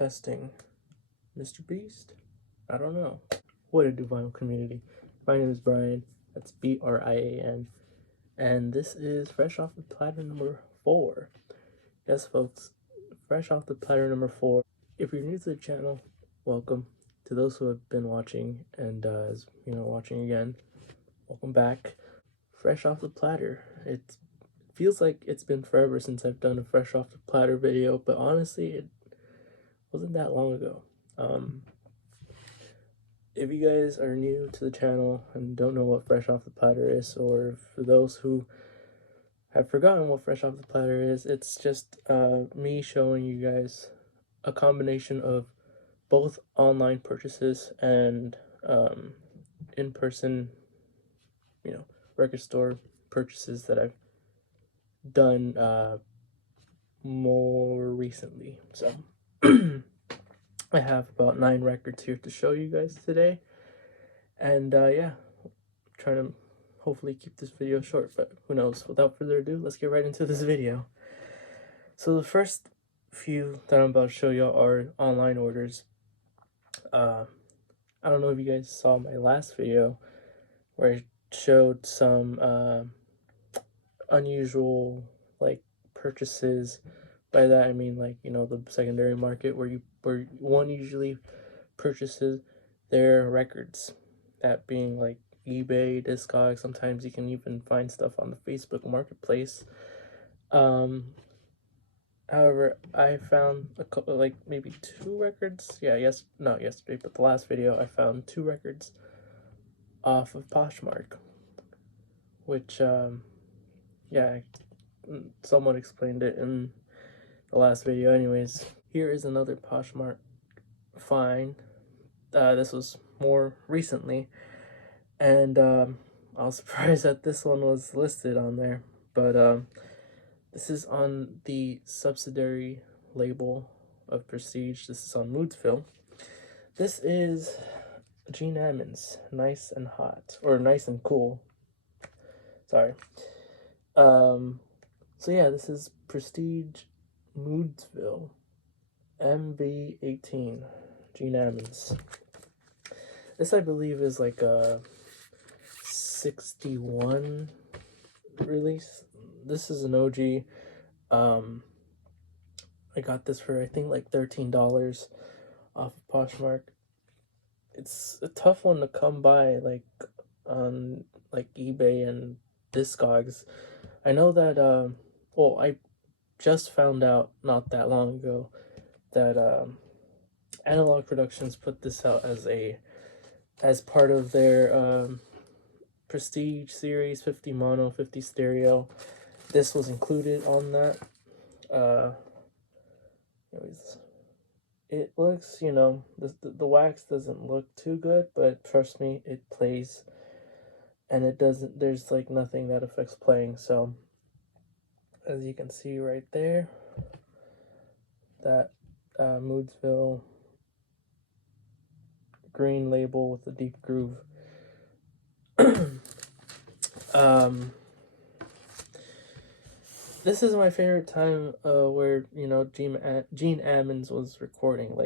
Testing. Mr. Beast? I don't know. What a do, vinyl community. My name is Brian. That's Brian. And this is Fresh Off the Platter number 4. Yes, folks, Fresh Off the Platter number 4. If you're new to the channel, welcome. To those who have been watching and, watching again, welcome back. Fresh Off the Platter. It feels like it's been forever since I've done a Fresh Off the Platter video, but honestly, it wasn't that long ago. If you guys are new to the channel and don't know what Fresh Off the Platter is, or for those who have forgotten what Fresh Off the Platter is, it's just me showing you guys a combination of both online purchases and in-person, record store purchases that I've done more recently. So I have about 9 records here to show you guys today, and yeah, trying to hopefully keep this video short, but who knows. Without further ado, let's get right into this video. So the first few that I'm about to show y'all are online orders. I don't know if you guys saw my last video where I showed some unusual purchases. By that I mean the secondary market where one usually purchases their records, that being eBay, Discogs. Sometimes you can even find stuff on the Facebook Marketplace. However, I found a couple, maybe 2 records. Yeah, not yesterday, but the last video, I found 2 records off of Poshmark, which yeah, someone explained it in the last video. Anyways, here is another Poshmark find. This was more recently, and I was surprised that this one was listed on there, but this is on the subsidiary label of Prestige. This is on Moodsville. This is Gene Ammons, Nice and Hot, or Nice and Cool. Sorry. So yeah, this is Prestige Moodsville MV18, Gene Ammons. This, I believe, is like a 61 release. This is an OG. I got this for I think $13 off of Poshmark. It's a tough one to come by on eBay and Discogs. I know that well, I just found out not that long ago that Analog Productions put this out as part of their Prestige series, 50 mono, 50 stereo. This was included on that. Anyways, it looks, the wax doesn't look too good, but trust me, it plays, and it doesn't, there's nothing that affects playing. So as you can see right there, that Moodsville green label with a deep groove. This is my favorite time where Gene Ammons was recording.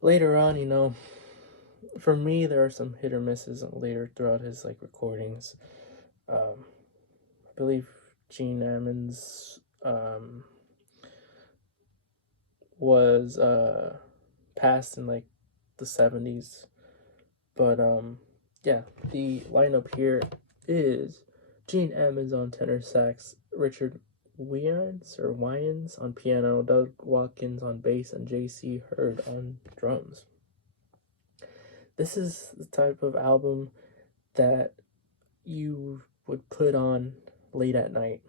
Later on, for me there are some hit or misses later throughout his recordings. I believe Gene Ammons was passed in the 70s, but yeah, the lineup here is Gene Ammons on tenor sax, Richard Wyans on piano, Doug Watkins on bass, and J.C. Hurd on drums. This is the type of album that you would put on late at night,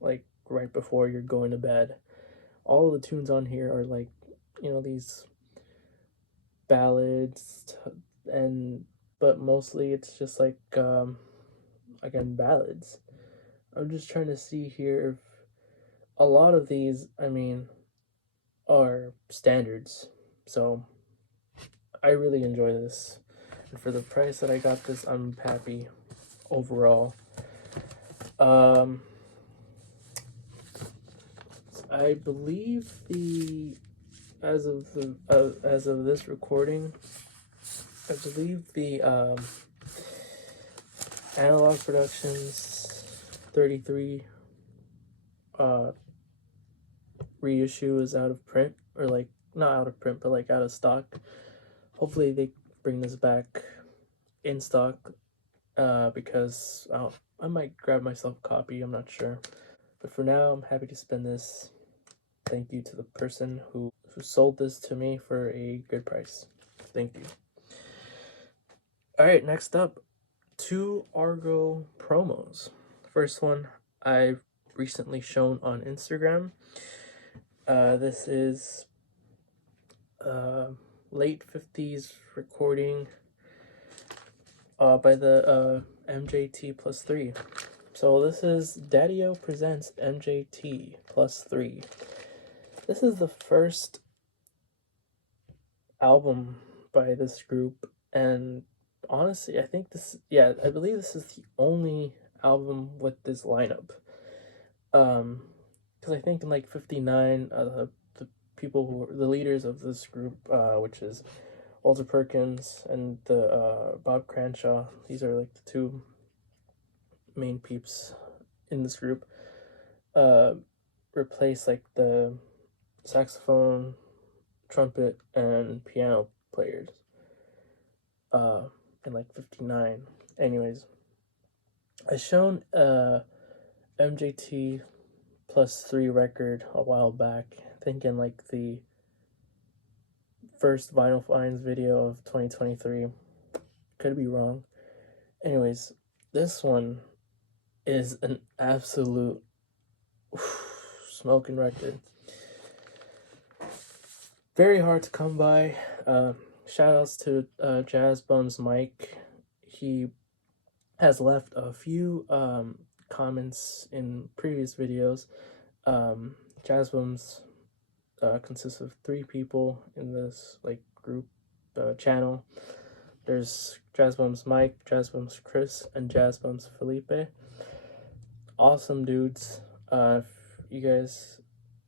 right before you're going to bed. All of the tunes on here are these ballads, but mostly it's just again, ballads. I'm just trying to see here if a lot of these, are standards. So I really enjoy this, and for the price that I got this, I'm happy overall. I believe the as of this recording, I believe the Analog Productions 33 reissue is out of print, or like not out of print, but like out of stock. Hopefully they bring this back in stock, because I might grab myself a copy. I'm not sure, but for now, I'm happy to spend this. Thank you to the person who sold this to me for a good price. Thank you. All right, next up, 2 Argo promos. First one I've recently shown on Instagram. This is late 50s recording by the MJT plus 3. So this is Daddy-O presents MJT plus 3. This is the first album by this group, and honestly, I believe this is the only album with this lineup. Because I think in like 59, the people who were the leaders of this group, which is Walter Perkins and the Bob Cranshaw, these are like the 2 main peeps in this group, replace like the saxophone, trumpet, and piano players in like 59. Anyways, I shown MJT plus 3 record a while back, I think in like the first Vinyl Finds video of 2023. Could be wrong. Anyways, this one is an absolute smoking record. Very hard to come by. Shout outs to Jazz Bums Mike. He has left a few comments in previous videos. Jazz Bums consists of 3 people in this like group channel. There's Jazz Bums Mike, Jazz Bums Chris, and Jazz Bums Felipe. Awesome dudes. If you guys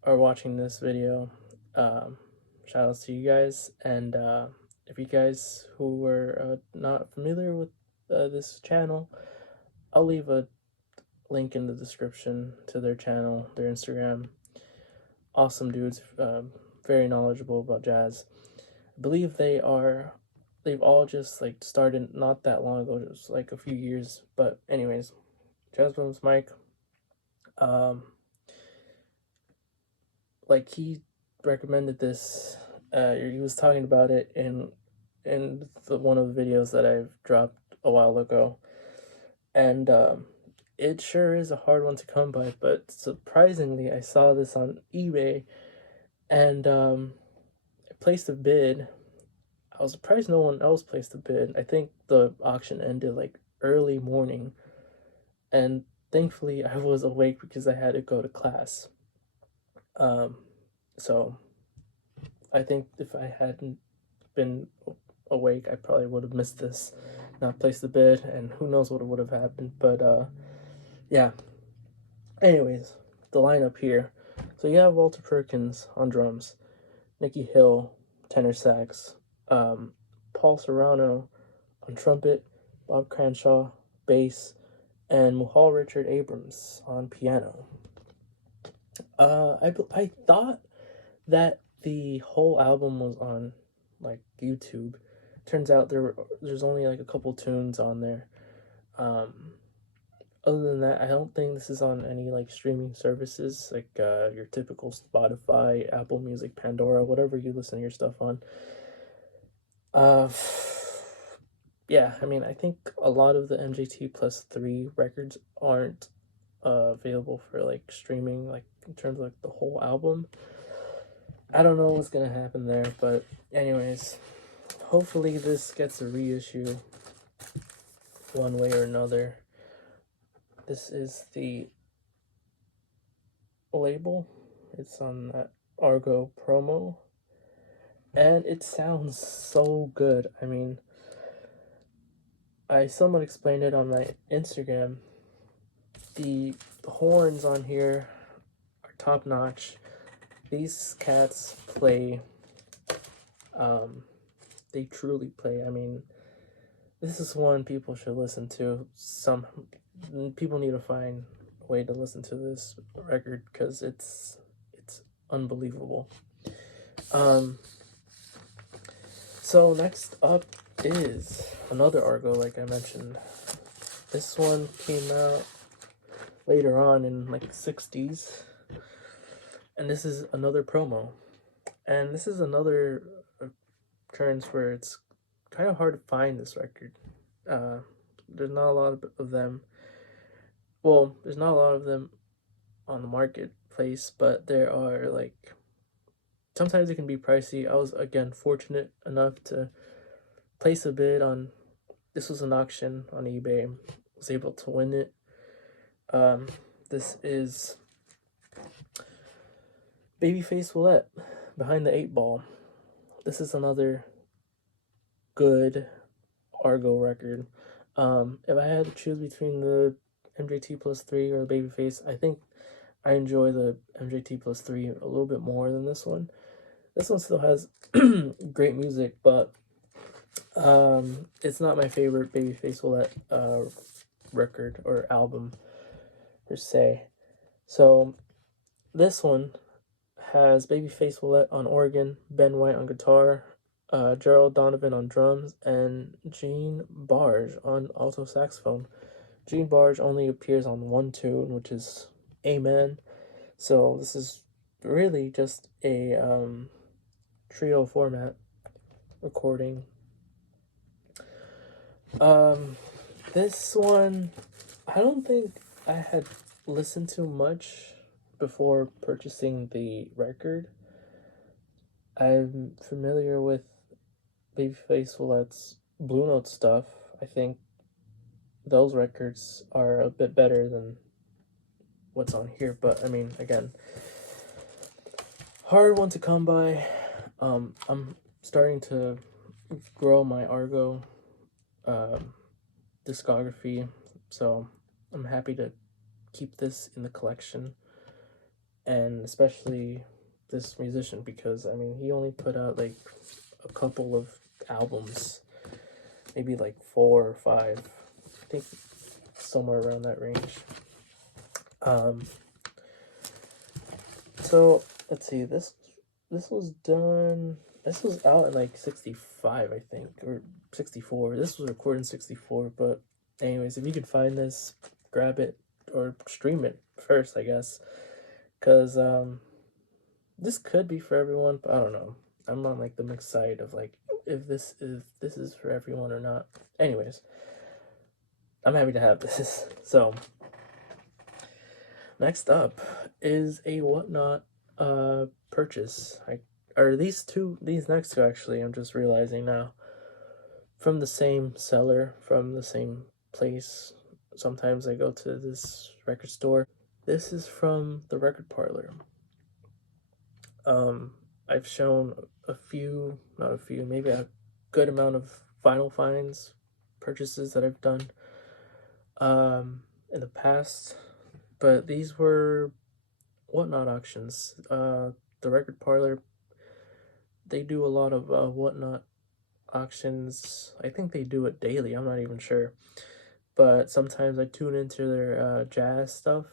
are watching this video, shout outs to you guys. And if you guys who were not familiar with this channel, I'll leave a link in the description to their channel, their Instagram. Awesome dudes, very knowledgeable about jazz. I believe they've all just like started not that long ago, just like a few years. But anyways, Jazz Bums Mike, like he recommended this. He was talking about it in one of the videos that I've dropped a while ago, and it sure is a hard one to come by. But surprisingly, I saw this on eBay, and I placed a bid. I was surprised no one else placed a bid. I think the auction ended like early morning, and thankfully I was awake because I had to go to class. So I think if I hadn't been awake, I probably would have missed this, not placed the bid, and who knows what would have happened. But yeah. Anyways, the lineup here. So you have Walter Perkins on drums, Nicky Hill tenor sax, Paul Serrano on trumpet, Bob Cranshaw bass, and Muhal Richard Abrams on piano. I thought that the whole album was on like YouTube. Turns out there's only like a couple tunes on there. Other than that, I don't think this is on any like streaming services like your typical Spotify, Apple Music, Pandora, whatever you listen to your stuff on. Yeah, I mean, I think a lot of the MJT plus 3 records aren't available for like streaming, like in terms of like the whole album. I don't know what's gonna happen there, but anyways, hopefully this gets a reissue one way or another. This is the label. It's on that Argo promo, and it sounds so good. I mean, I somewhat explained it on my Instagram. The horns on here are top notch. These cats play They truly play. I mean, this is one people should listen to. Some people need to find a way to listen to this record because it's unbelievable. So next up is another Argo, like I mentioned. This one came out later on in like the 60s, and this is another promo. And this is another occurrence where it's kind of hard to find this record. There's not a lot of them. Well, there's not a lot of them on the marketplace, but there are like sometimes it can be pricey. I was again fortunate enough to place a bid on. This was an auction on eBay. Was able to win it. This is Babyface Willette, Behind the Eight Ball. This is another good Argo record. If I had to choose between the MJT plus 3 or the Babyface, I think I enjoy the MJT plus 3 a little bit more than this one. This one still has great music, but it's not my favorite Babyface Willette record or album per se. So this one has Babyface Willette on organ, Ben White on guitar, Gerald Donovan on drums, and Gene Barge on alto saxophone. Gene Barge only appears on one tune, which is Amen. So this is really just a trio format recording. This one, I don't think I had listened to much before purchasing the record. I'm familiar with Babyface Willette's Blue Note stuff. I think those records are a bit better than what's on here, but I mean, again, hard one to come by. I'm starting to grow my Argo discography, so I'm happy to keep this in the collection, and especially this musician, because I mean, he only put out like a couple of albums, maybe like 4 or 5, I think, somewhere around that range. So let's see, this was done, this was out in like 65, I think, or 64. This was recorded in 64, but anyways, if you could find this, grab it or stream it first, I guess, because this could be for everyone, but I don't know. I'm on like the mixed side of like if this is for everyone or not. Anyways, I'm happy to have this. So next up is a Whatnot purchase. These next two actually, I'm just realizing now, from the same seller, from the same place. Sometimes I go to this record store. This is from the Record Parlor. I've shown not a few, maybe a good amount of vinyl finds, purchases that I've done in the past, but these were Whatnot auctions. The Record Parlor, they do a lot of Whatnot auctions. I think they do it daily, I'm not even sure, but sometimes I tune into their jazz stuff.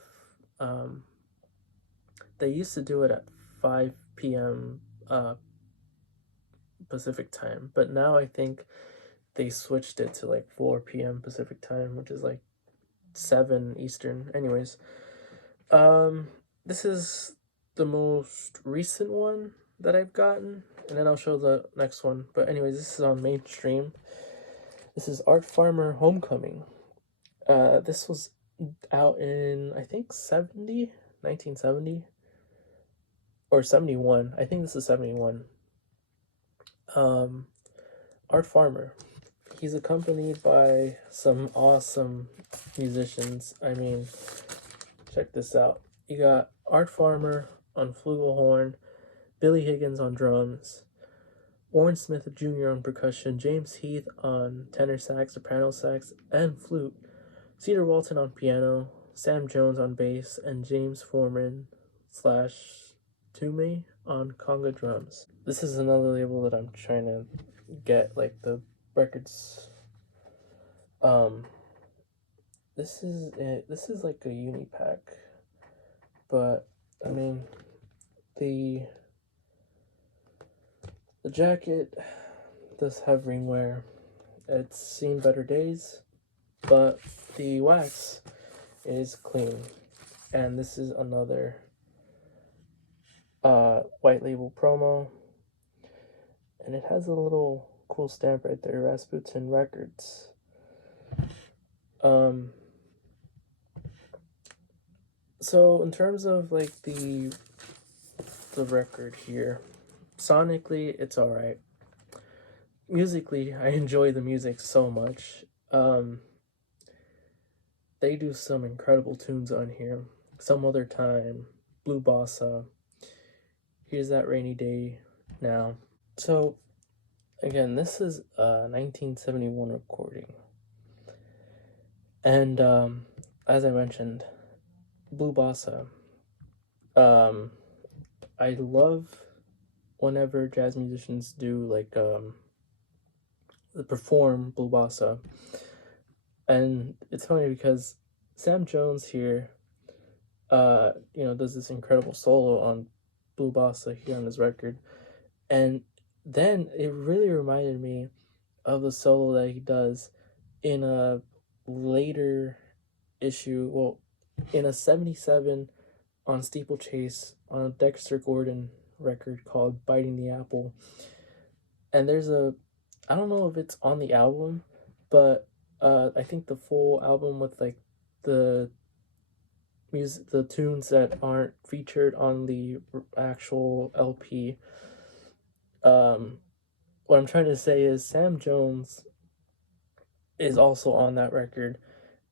They used to do it at 5 p.m. Pacific time, but now I think they switched it to like 4 p.m. Pacific time, which is like 7 Eastern. Anyways, this is the most recent one that I've gotten, and then I'll show the next one. But anyways, this is on Mainstream. This is Art Farmer Homecoming. This was out in, I think, 1970 or 71. I think this is 71. Art Farmer, he's accompanied by some awesome musicians. I mean, check this out. You got Art Farmer on flugelhorn, Billy Higgins on drums, Warren Smith Jr. on percussion, James Heath on tenor sax, soprano sax, and flute, Cedar Walton on piano, Sam Jones on bass, and James Foreman / Toomey on Conga drums. This is another label that I'm trying to get, like the records. This is like a uni pack, but I mean the jacket does have ringwear. It's seen better days, but the wax is clean, and this is another white label promo, and it has a little cool stamp right there, Rasputin Records. So in terms of like the record here, sonically it's all right. Musically, I enjoy the music so much. They do some incredible tunes on here. Some Other Time, Blue Bossa, Here's That Rainy Day Now. So again, this is a 1971 recording. And as I mentioned, Blue Bossa. I love whenever jazz musicians do like perform Blue Bossa. And it's funny because Sam Jones here does this incredible solo on Blue Bossa here on this record. And then it really reminded me of the solo that he does in a later issue, well, in a 77 on Steeplechase on a Dexter Gordon record called Biting the Apple. And there's I don't know if it's on the album, but I think the full album with like the music, the tunes that aren't featured on the actual LP. What I'm trying to say is Sam Jones is also on that record,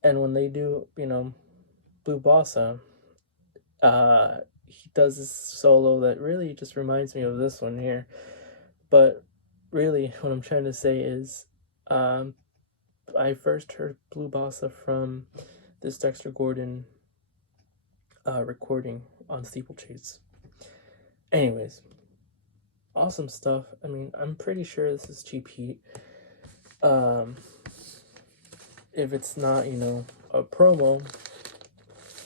and when they do, Blue Bossa, he does this solo that really just reminds me of this one here. But really, what I'm trying to say is, I first heard Blue Bossa from this Dexter Gordon recording on Steeplechase. Anyways, awesome stuff. I mean, I'm pretty sure this is cheap heat. If it's not, a promo,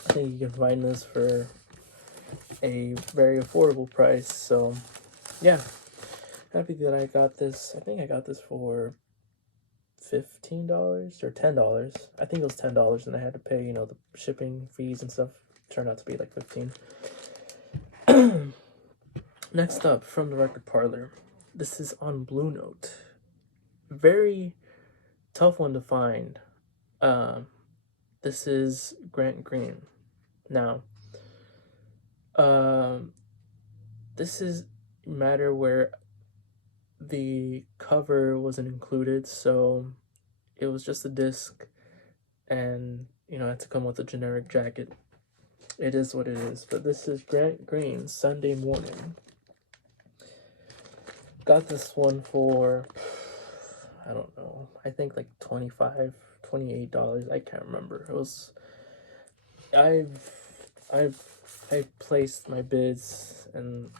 I think you can find this for a very affordable price. So, yeah, happy that I got this. I think I got this for $15 or $10. I think it was $10, and I had to pay, the shipping fees and stuff. Turned out to be like 15. Next up, from the Record Parlor, this is on Blue Note. Very tough one to find. This is Grant Green. Now, this is a matter where the cover wasn't included, so it was just a disc, and it had to come with a generic jacket. It is what it is. But this is Grant Green's Sunday Morning. Got this one for, I don't know, I think like $25, $28. I can't remember. It was, I placed my bids, and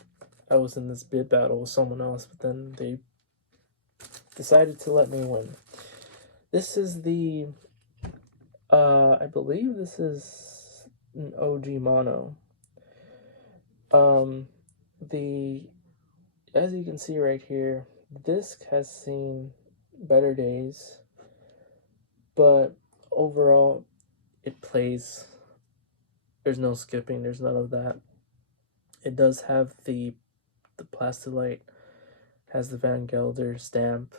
I was in this bid battle with someone else, but then they decided to let me win. This is the, I believe this is an OG mono. As you can see right here, the disc has seen better days, but overall, it plays. There's no skipping, there's none of that. It does have the Plastilite, has the Van Gelder stamp.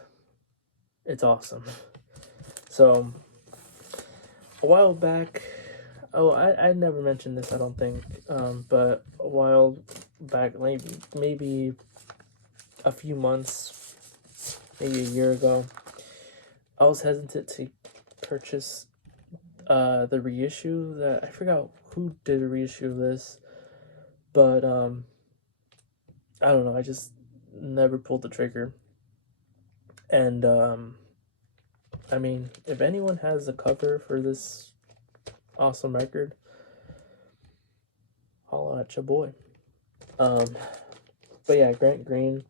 It's awesome. So, a while back, I never mentioned this, I don't think, but a while back, maybe a few months, maybe a year ago, I was hesitant to purchase the reissue that, I forgot who did a reissue of this, but I don't know, I just never pulled the trigger. And I mean, if anyone has a cover for this awesome record, holla at your boy. But yeah, Grant Green.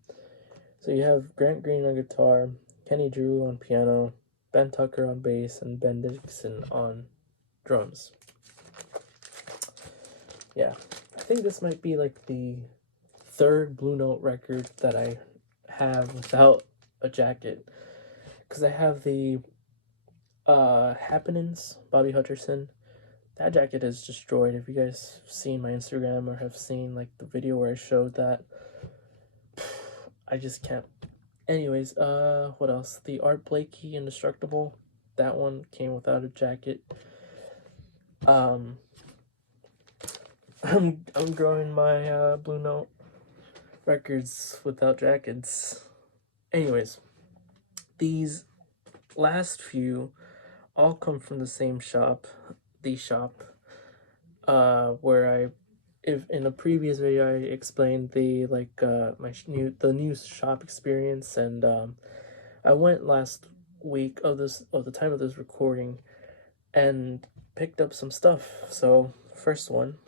So you have Grant Green on guitar, Kenny Drew on piano, Ben Tucker on bass, and Ben Dixon on drums. Yeah, I think this might be like the third Blue Note record that I have without a jacket, because I have the Happenings, Bobby Hutcherson. That jacket is destroyed. If you guys have seen my Instagram or have seen like the video where I showed that, I just can't. Anyways, what else? The Art Blakey Indestructible. That one came without a jacket. I'm growing my Blue Note records without jackets. Anyways, these last few all come from the same shop, the shop, where if in a previous video I explained the the new shop experience, and I went last week of the time of this recording and picked up some stuff. So first one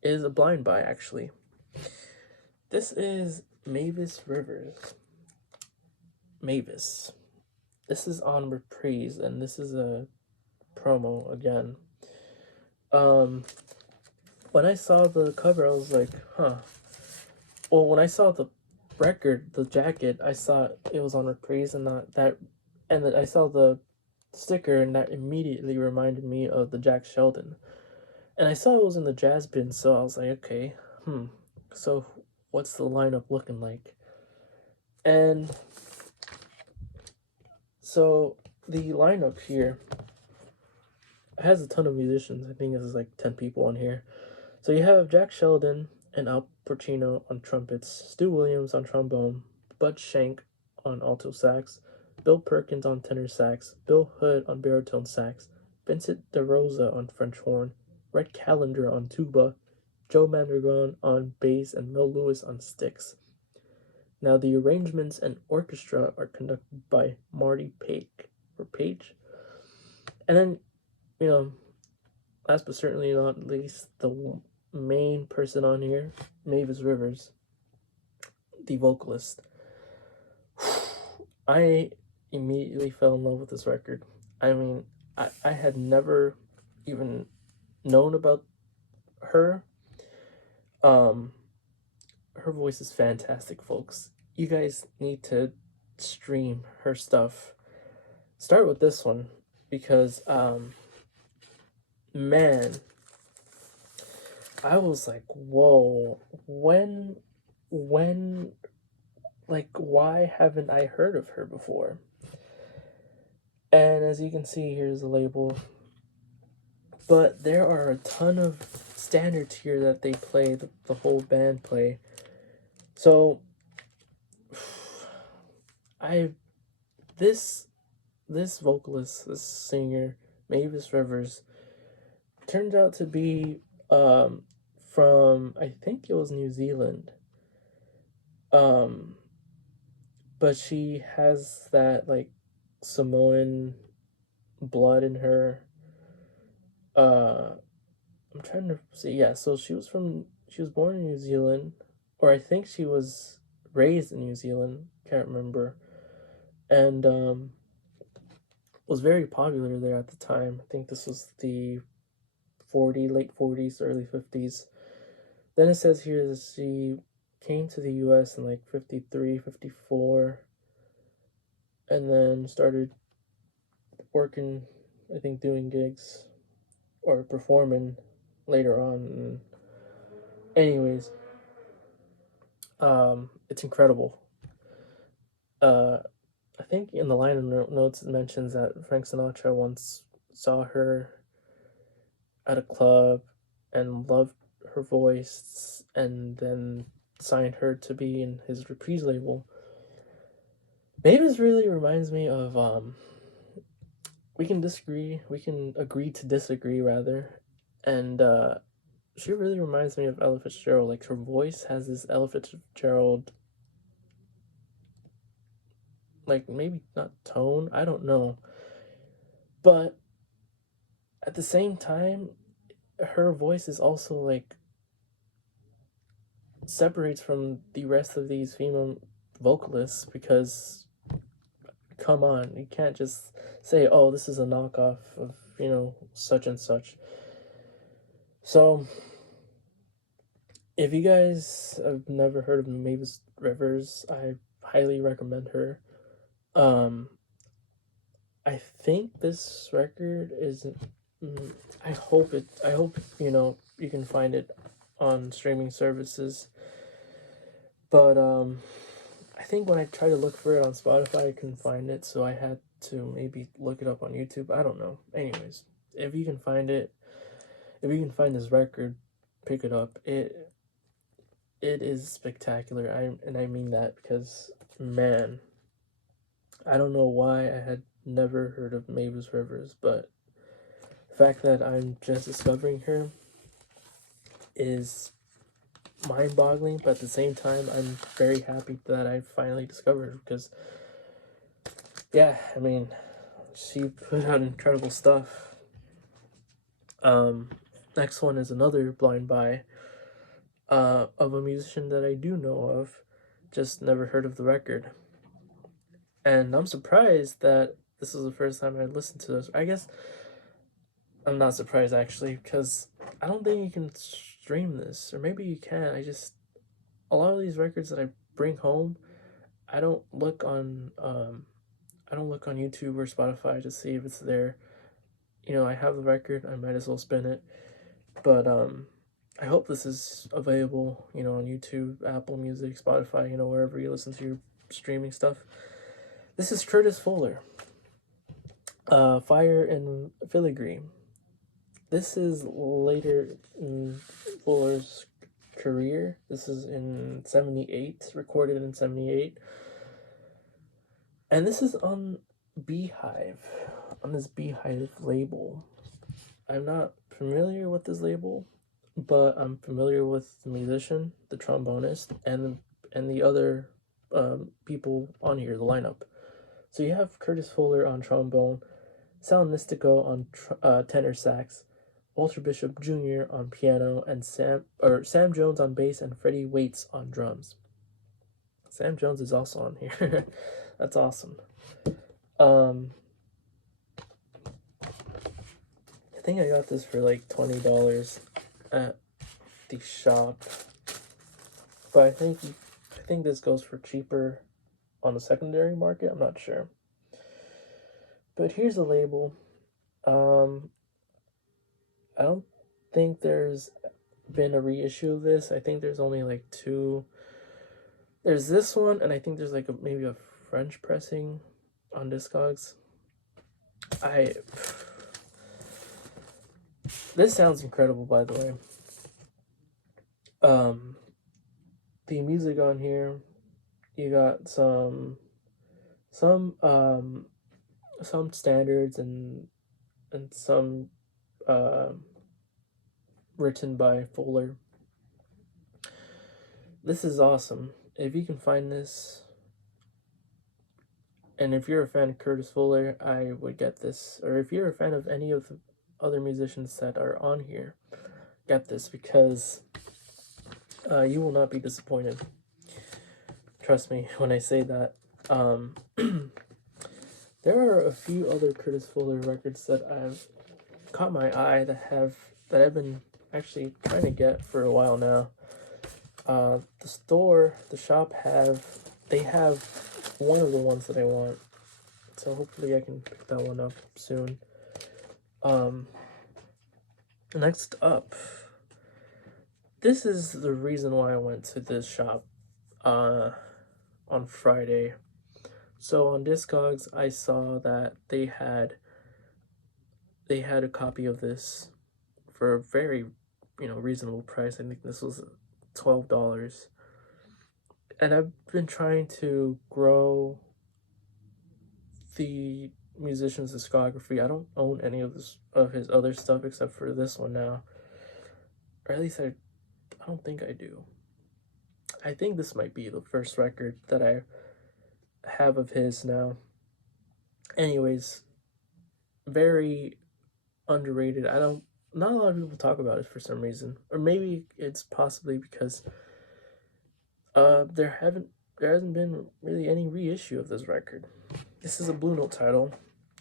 is a blind buy, actually. This is Mavis Rivers. Mavis. This is on Reprise, and this is a promo again. When I saw the cover, I was like, huh. Well, when I saw the record, the jacket, I saw it was on Reprise and not that, and then I saw the sticker, and that immediately reminded me of the Jack Sheldon. And I saw it was in the jazz bin, so I was like, okay, so what's the lineup looking like? And so the lineup here has a ton of musicians. I think there's like 10 people on here. So you have Jack Sheldon and Al Pacino on trumpets, Stu Williams on trombone, Bud Shank on alto sax, Bill Perkins on tenor sax, Bill Hood on baritone sax, Vincent DeRosa on French horn, Red Callender on tuba, Joe Mandragon on bass, and Mel Lewis on sticks. Now the arrangements and orchestra are conducted by Marty Page. And then, last but certainly not least, the main person on here, Mavis Rivers, the vocalist. I immediately fell in love with this record. I mean, I had never even known about her. Her voice is fantastic, folks. You guys need to stream her stuff. Start with this one, because man, I was like, whoa, when like, why haven't I heard of her before? And as you can see, here's the label. But there are a ton of standards here that they play, the whole band play. So this vocalist, this singer, Mavis Rivers, turns out to be from, I think it was New Zealand. But she has that like Samoan blood in her. I'm trying to see. Yeah, so she was born in New Zealand, or I think she was raised in New Zealand. Can't remember. And was very popular there at the time. I think this was the late 40s, early 50s. Then it says here that she came to the US in like 53, 54, and then started working, I think, doing gigs or performing later on. Anyways, it's incredible. I think in the line of notes it mentions that Frank Sinatra once saw her at a club and loved her voice, and then signed her to be in his Reprise label. Mavis really reminds me of we can agree to disagree, rather. And she really reminds me of Ella Fitzgerald. Like, her voice has this Ella Fitzgerald, like, maybe not tone, I don't know, but at the same time, her voice is also like separates from the rest of these female vocalists, because come on, you can't just say, oh, this is a knockoff of, such and such. So, if you guys have never heard of Mavis Rivers, I highly recommend her. Um, I think this record is. I hope it. I hope you can find it on streaming services. But I think when I tried to look for it on Spotify, I couldn't find it, so I had to maybe look it up on YouTube. I don't know. Anyways, if you can find it, if you can find this record, pick it up. It is spectacular. I mean that because, man, I don't know why I had never heard of Mavis Rivers, but the fact that I'm just discovering her is mind-boggling. But at the same time, I'm very happy that I finally discovered her, because, yeah, I mean, she put out incredible stuff. Next one is another blind buy of a musician that I do know of, just never heard of the record. And I'm surprised that this is the first time I listened to this. I guess I'm not surprised, actually, because I don't think you can stream this, or maybe you can. A lot of these records that I bring home, I don't look on YouTube or Spotify to see if it's there. I have the record, I might as well spin it. But I hope this is available, on YouTube, Apple Music, Spotify, wherever you listen to your streaming stuff. This is Curtis Fuller, Fire in Filigree. This is later in Fuller's career. This is in 78, recorded in 78. And this is on Beehive, on this Beehive label. I'm not familiar with this label, but I'm familiar with the musician, the trombonist, and the other people on here, the lineup. So you have Curtis Fuller on trombone, Sal Nistico on tenor sax, Walter Bishop Jr. on piano, and Sam Jones on bass, and Freddie Waits on drums. Sam Jones is also on here. That's awesome. I think I got this for like $20 at the shop, but I think this goes for cheaper on the secondary market. I'm not sure. But here's the label. I don't think there's been a reissue of this. I think there's only like two. There's this one, and I think there's like maybe a French pressing on Discogs. This sounds incredible, by the way. The music on here, you got some standards and some written by Fuller. This is awesome. If you can find this, and if you're a fan of Curtis Fuller, I would get this. Or if you're a fan of any of the other musicians that are on here, get this, because you will not be disappointed. Trust me when I say that. There are a few other Curtis Fuller records that I've caught my eye that I've been actually trying to get for a while now. The shop they have one of the ones that I want, so hopefully I can pick that one up soon. Next up, this is the reason why I went to this shop on Friday. So on Discogs, I saw that they had a copy of this for a very reasonable price. I think this was $12. And I've been trying to grow the musician's discography. I don't own any of his other stuff except for this one now. Or at least I don't think I do. I think this might be the first record that I have of his now. Anyways, very underrated. Not a lot of people talk about it for some reason. Or maybe it's possibly because There hasn't been really any reissue of this record. This is a Blue Note title.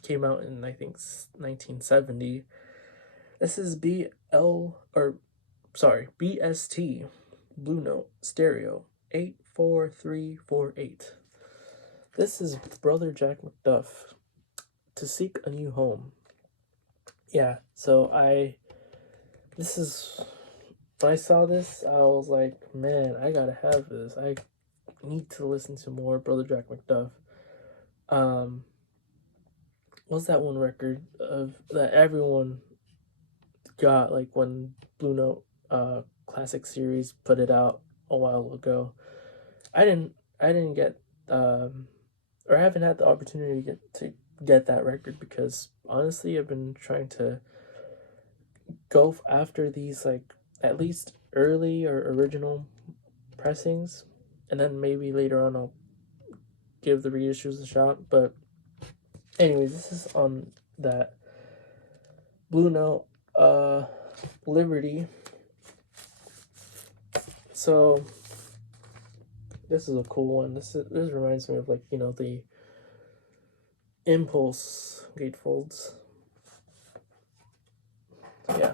Came out in, I think, 1970. This is BST Blue Note Stereo 84348. This is Brother Jack McDuff, To Seek a New Home. Yeah, so when I saw this, I was like, man, I gotta have this. I need to listen to more Brother Jack McDuff. What's that one record of that everyone got, like when Blue Note Classic Series put it out a while ago? I didn't get or I haven't had the opportunity to get that record because honestly I've been trying to go after these, like, at least early or original pressings, and then maybe later on I'll give the reissues a shot. But anyways, this is on that Blue Note Liberty. So this is a cool one. This reminds me of, like, the Impulse gatefolds. Yeah,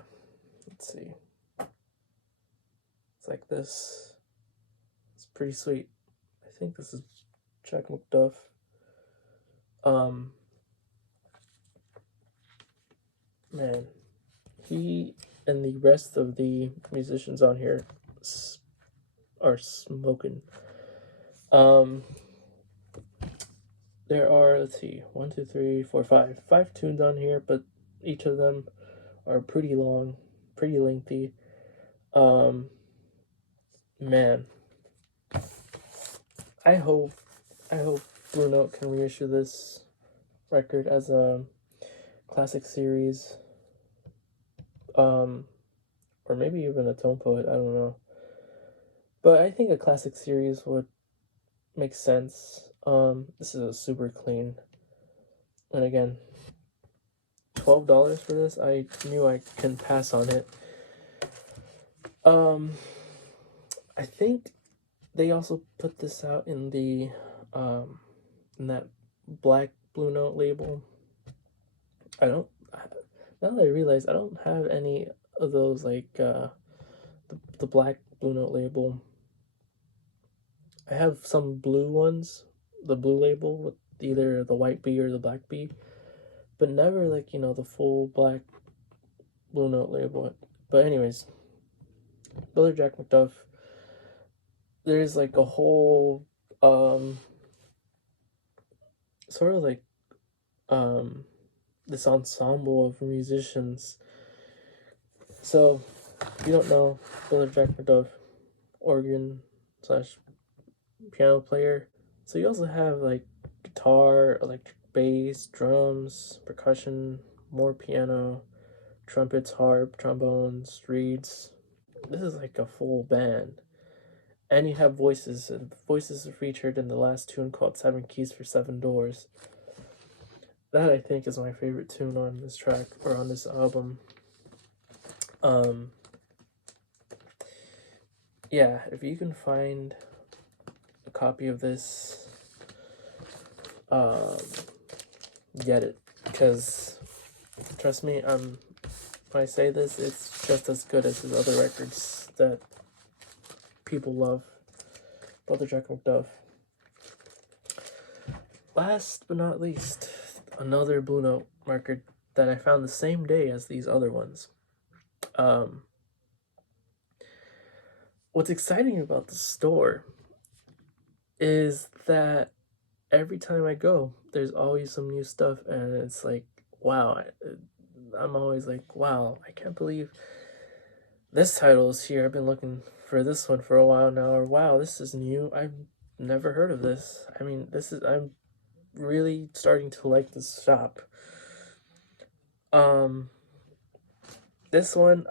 let's see. It's like this. It's pretty sweet. I think this is Jack McDuff. Man, he and the rest of the musicians on here are smoking. There are, let's see, 1, 2, 3, 4, 5 tunes on here, but each of them are pretty long, pretty lengthy. Man, I hope Blue Note can reissue this record as a classic series, or maybe even a tone poet. I don't know, but I think a classic series would make sense. This is a super clean, and again, $12 for this. I knew I can pass on it. I think they also put this out in the in that black Blue Note label. Now that I realize I don't have any of those, like the black Blue Note label. I have some blue ones, the blue label with either the white B or the black B, but never, like, the full black Blue Note label. But anyways, Brother Jack McDuff, there's like a whole sort of like this ensemble of musicians. So if you don't know, Brother Jack McDuff, organ / piano player. So you also have, like, guitar, electric bass, drums, percussion, more piano, trumpets, harp, trombones, reeds. This is like a full band. And you have voices, and voices are featured in the last tune called 7 Keys for 7 Doors. That, I think, is my favorite tune on this track, or on this album. Yeah, if you can find a copy of this, get it, because trust me, when I say this, it's just as good as his other records that people love. Brother Jack McDuff. Last but not least, another Blue Note record that I found the same day as these other ones. What's exciting about the store is that every time I go, there's always some new stuff, and it's like, wow, I'm always like, wow, I can't believe this title is here. I've been looking for this one for a while now, or wow, this is new. I've never heard of this. I mean, I'm really starting to like this shop. This one,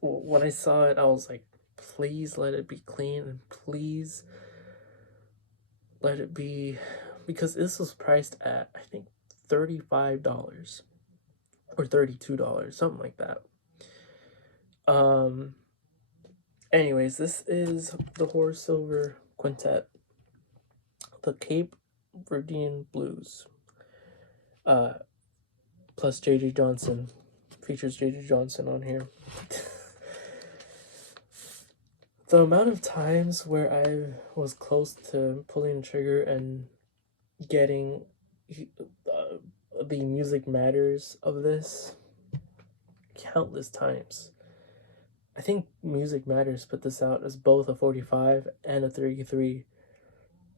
when I saw it, I was like, please let it be clean, and please let it be, because this was priced at, I think, $35 or $32, something like that. Anyways, this is the Horace Silver quintet, the Cape Verdean Blues, plus J.J. Johnson. Features J.J. Johnson on here. The amount of times where I was close to pulling the trigger and getting the Music Matters of this, countless times. I think Music Matters put this out as both a 45 and a 33.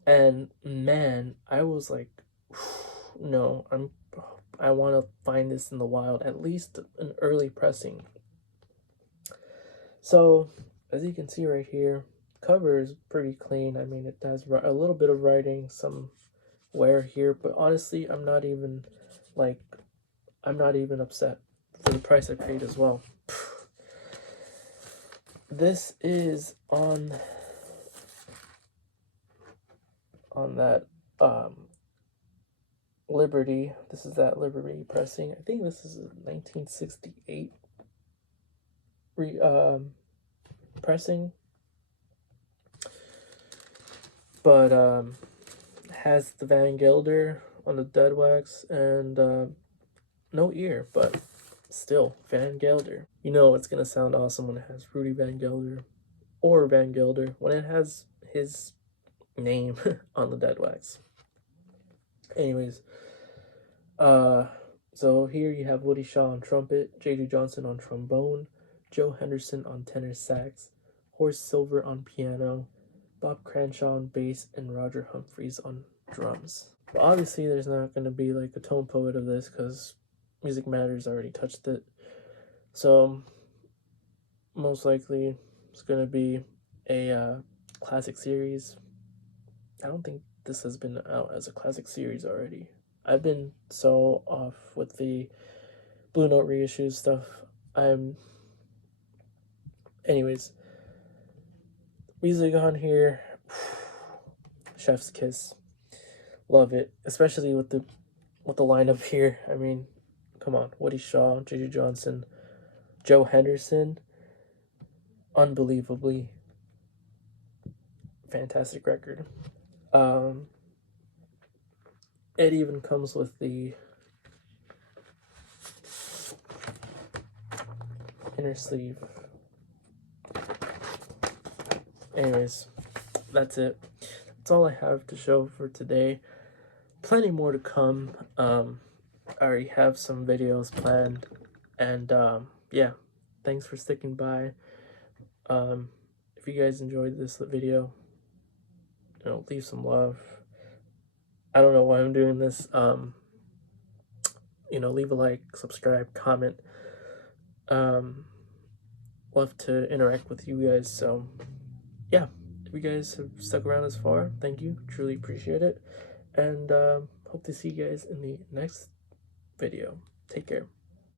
And man, I was like, no, I want to find this in the wild, at least an early pressing. So, as you can see right here, cover is pretty clean. I mean, it has a little bit of writing, some wear here, but honestly, I'm not even upset for the price I paid as well. This is on that Liberty. This is that Liberty pressing. I think this is a 1968 pressing, but has the Van Gelder on the dead wax and no ear, but still Van Gelder. You know it's gonna sound awesome when it has Rudy Van Gelder or Van Gelder, when it has his name on the dead wax. Anyways, so here you have Woody Shaw on trumpet, J.J. Johnson on trombone, Joe Henderson on tenor sax, Horace Silver on piano, Bob Cranshaw on bass, and Roger Humphreys on drums. But obviously there's not going to be like a tone poet of this because Music Matters already touched it. So most likely it's going to be a classic series. I don't think this has been out as a classic series already. I've been so off with the Blue Note reissues stuff. Anyways, music on here, chef's kiss. Love it, especially with the lineup here. I mean, come on, Woody Shaw, J.J. Johnson, Joe Henderson, unbelievably fantastic record. It even comes with the inner sleeve. Anyways, that's it. That's all I have to show for today. Plenty more to come. I already have some videos planned, and yeah, thanks for sticking by. If you guys enjoyed this video, leave some love. I don't know why I'm doing this. Leave a like, subscribe, comment. Love to interact with you guys. So yeah, if you guys have stuck around this far, thank you. Truly appreciate it. And hope to see you guys in the next video. Take care.